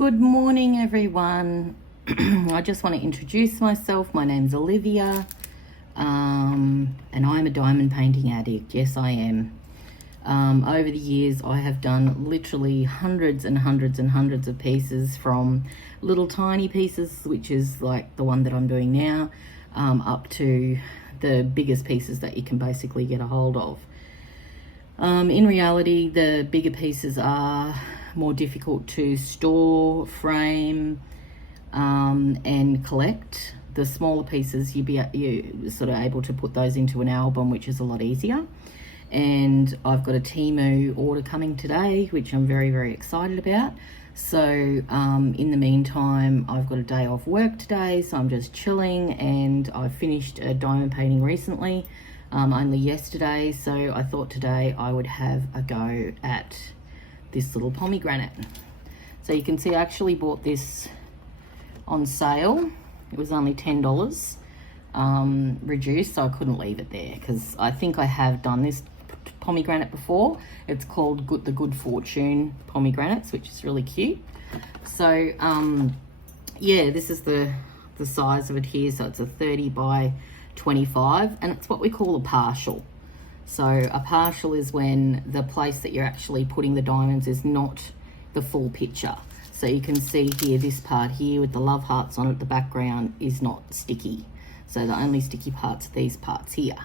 Good morning, everyone. I just want to introduce myself. My name's Olivia, and I'm a diamond painting addict. Yes, I am. Over the years, I have done literally hundreds and hundreds and hundreds of pieces, from little tiny pieces, which is like the one that I'm doing now, up to the biggest pieces that you can basically get a hold of. In reality, the bigger pieces are more difficult to store, frame, and collect. The smaller pieces, you're sort of able to put those into an album, which is a lot easier. And I've got a Temu order coming today, which I'm very, very excited about. So in the meantime, I've got a day off work today, so I'm just chilling, and I finished a diamond painting recently, only yesterday. So I thought today I would have a go at this little pomegranate. So you can see I actually bought this on sale. It was only $10 reduced, so I couldn't leave it there because I think I have done this pomegranate before. It's called the Good Fortune pomegranates, which is really cute. So yeah, this is the size of it here. So it's a 30 by 25, and it's what we call a partial. So a partial is when the place that you're actually putting the diamonds is not the full picture. So you can see here, this part here with the love hearts on it, the background is not sticky. So the only sticky parts are these parts here.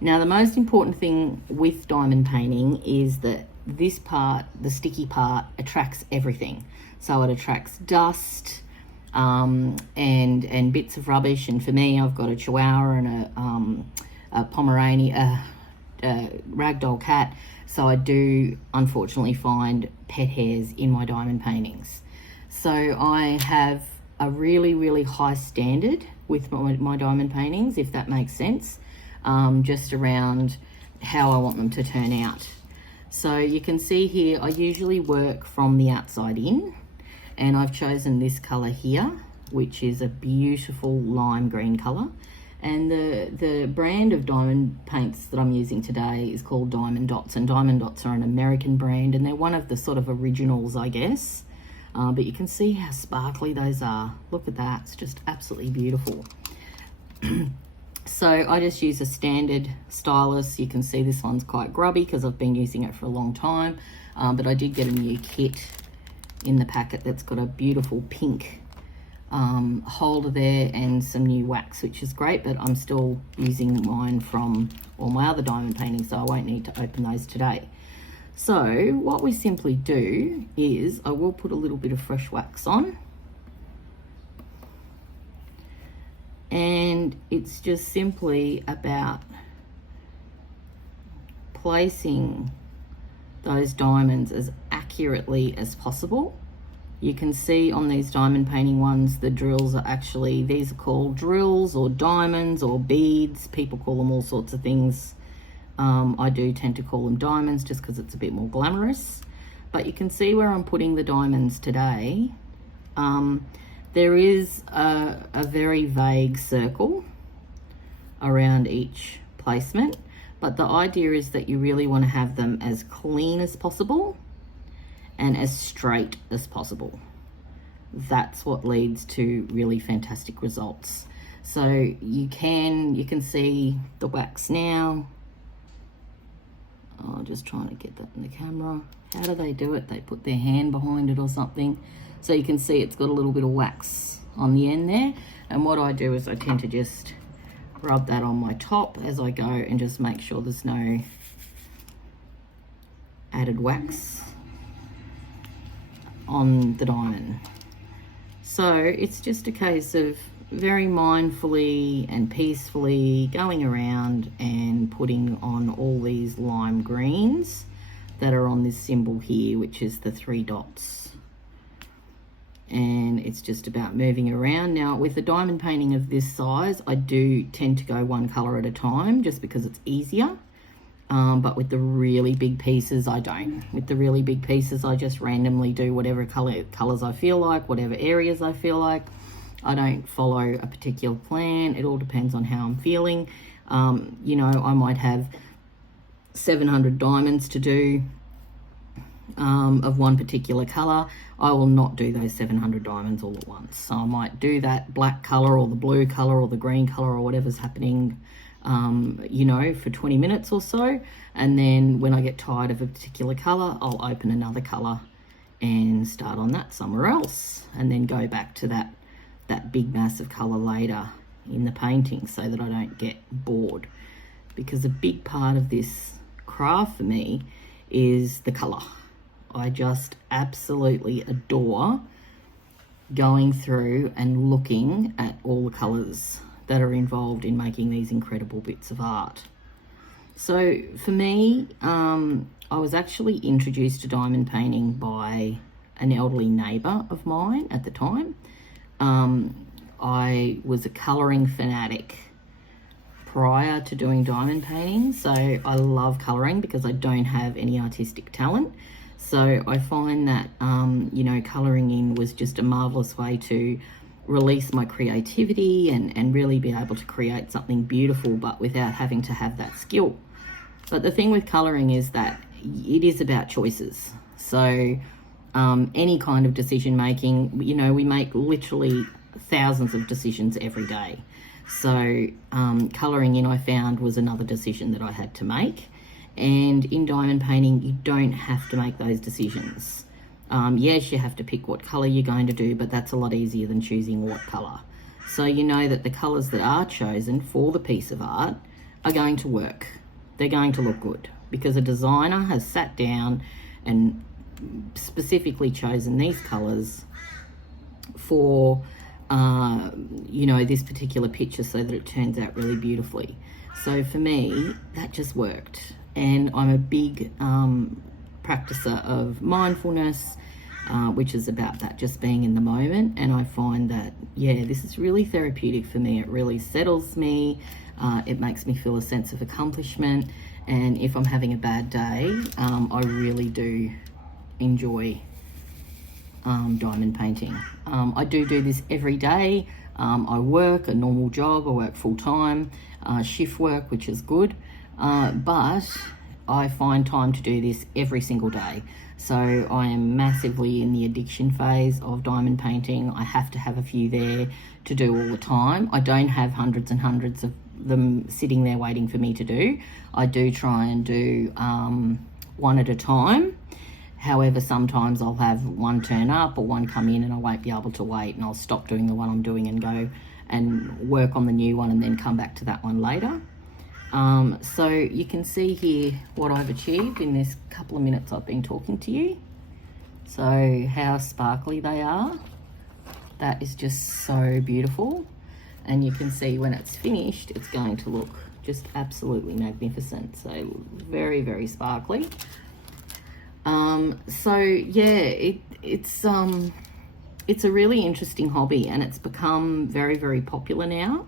Now, the most important thing with diamond painting is that this part, the sticky part, attracts everything. So it attracts dust and bits of rubbish. And for me, I've got a Chihuahua and a Pomeranian, a ragdoll cat. So I do unfortunately find pet hairs in my diamond paintings. So I have a really, really high standard with my diamond paintings, if that makes sense, just around how I want them to turn out. So you can see here, I usually work from the outside in, and I've chosen this color here, which is a beautiful lime green color. And the brand of diamond paints that I'm using today is called Diamond Dots, and Diamond Dots are an American brand, and they're one of the sort of originals, I guess. But you can see how sparkly those are. Look at that, it's just absolutely beautiful. So I just use a standard stylus. You can see this one's quite grubby because I've been using it for a long time. But I did get a new kit in the packet that's got a beautiful pink holder there and some new wax, which is great, but I'm still using mine from all my other diamond paintings, so I won't need to open those today. So what we simply do is I will put a little bit of fresh wax on, and it's just simply about placing those diamonds as accurately as possible. You can see on these diamond painting ones, the drills are actually, these are called drills or diamonds or beads. People call them all sorts of things. I do tend to call them diamonds just because it's a bit more glamorous. But you can see where I'm putting the diamonds today. There is a very vague circle around each placement, but the idea is that you really want to have them as clean as possible and as straight as possible. That's what leads to really fantastic results. So you can see the wax now. Oh, just trying to get that in the camera. How do they do it? They put their hand behind it or something. So you can see it's got a little bit of wax on the end there. And what I do is I tend to just rub that on my top as I go and just make sure there's no added wax on the diamond. So it's just a case of very mindfully and peacefully going around and putting on all these lime greens that are on this symbol here, which is the 3 dots. And it's just about moving around. Now, with a diamond painting of this size, I do tend to go one color at a time just because it's easier. But with the really big pieces, I don't. With the really big pieces, I just randomly do whatever colors I feel like, whatever areas I feel like. I don't follow a particular plan. It all depends on how I'm feeling. You know, I might have 700 diamonds to do of one particular color, I will not do those 700 diamonds all at once. So I might do that black color or the blue color or the green color or whatever's happening, you know, for 20 minutes or so. And then when I get tired of a particular color, I'll open another color and start on that somewhere else, and then go back to that big massive color later in the painting, so that I don't get bored. Because a big part of this craft for me is the color. I just absolutely adore going through and looking at all the colors that are involved in making these incredible bits of art. So for me, I was actually introduced to diamond painting by an elderly neighbour of mine at the time. I was a colouring fanatic prior to doing diamond painting, so I love colouring because I don't have any artistic talent. So I find that, you know, colouring in was just a marvellous way to release my creativity and really be able to create something beautiful, but without having to have that skill. But the thing with colouring is that it is about choices. So any kind of decision making, you know, we make literally thousands of decisions every day. So colouring in, I found, was another decision that I had to make. And in diamond painting, you don't have to make those decisions. Yes, you have to pick what colour you're going to do, but that's a lot easier than choosing what colour. So you know that the colours that are chosen for the piece of art are going to work. They're going to look good because a designer has sat down and specifically chosen these colours for, you know, this particular picture, so that it turns out really beautifully. So for me, that just worked. And I'm a big practicer of mindfulness, which is about that, just being in the moment. And I find that, yeah, this is really therapeutic for me. It really settles me. It makes me feel a sense of accomplishment. And if I'm having a bad day, I really do enjoy diamond painting. I do this every day. I work a normal job. I work full-time, shift work, which is good. But I find time to do this every single day. So I am massively in the addiction phase of diamond painting. I have to have a few there to do all the time. I don't have hundreds and hundreds of them sitting there waiting for me to do. I do try and do one at a time. However, sometimes I'll have one turn up or one come in and I won't be able to wait, and I'll stop doing the one I'm doing and go and work on the new one and then come back to that one later. So you can see here what I've achieved in this couple of minutes I've been talking to you. So how sparkly they are. That is just so beautiful. And you can see when it's finished, it's going to look just absolutely magnificent. So very, very sparkly. So yeah, it's a really interesting hobby, and it's become very, very popular now.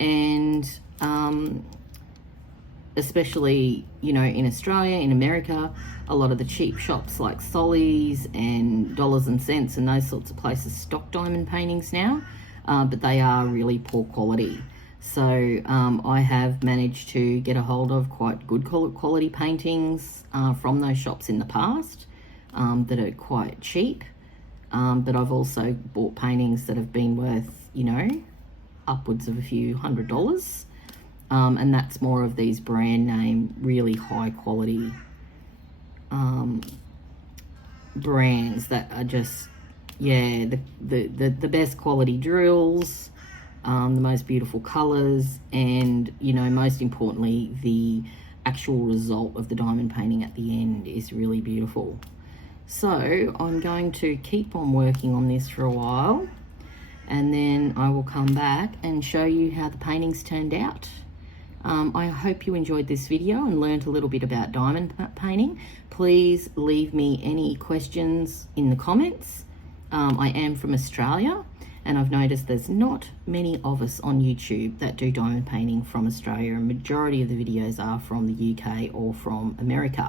And especially, you know, in Australia, in America, a lot of the cheap shops like Solly's and Dollars and Cents and those sorts of places stock diamond paintings now, but they are really poor quality. So I have managed to get a hold of quite good quality paintings from those shops in the past that are quite cheap, but I've also bought paintings that have been worth, you know, upwards of a few $100s. And that's more of these brand name, really high quality brands that are just, yeah, the best quality drills, the most beautiful colors, and, you know, most importantly, the actual result of the diamond painting at the end is really beautiful. So I'm going to keep on working on this for a while, and then I will come back and show you how the paintings turned out. I hope you enjoyed this video and learned a little bit about diamond painting. Please leave me any questions in the comments. I am from Australia, and I've noticed there's not many of us on YouTube that do diamond painting from Australia. A majority of the videos are from the UK or from America.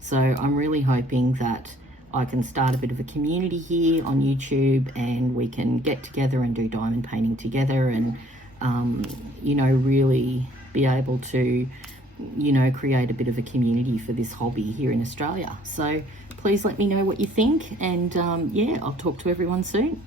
So I'm really hoping that I can start a bit of a community here on YouTube, and we can get together and do diamond painting together, and you know, really be able to, you know, create a bit of a community for this hobby here in Australia. So please let me know what you think. And yeah, I'll talk to everyone soon.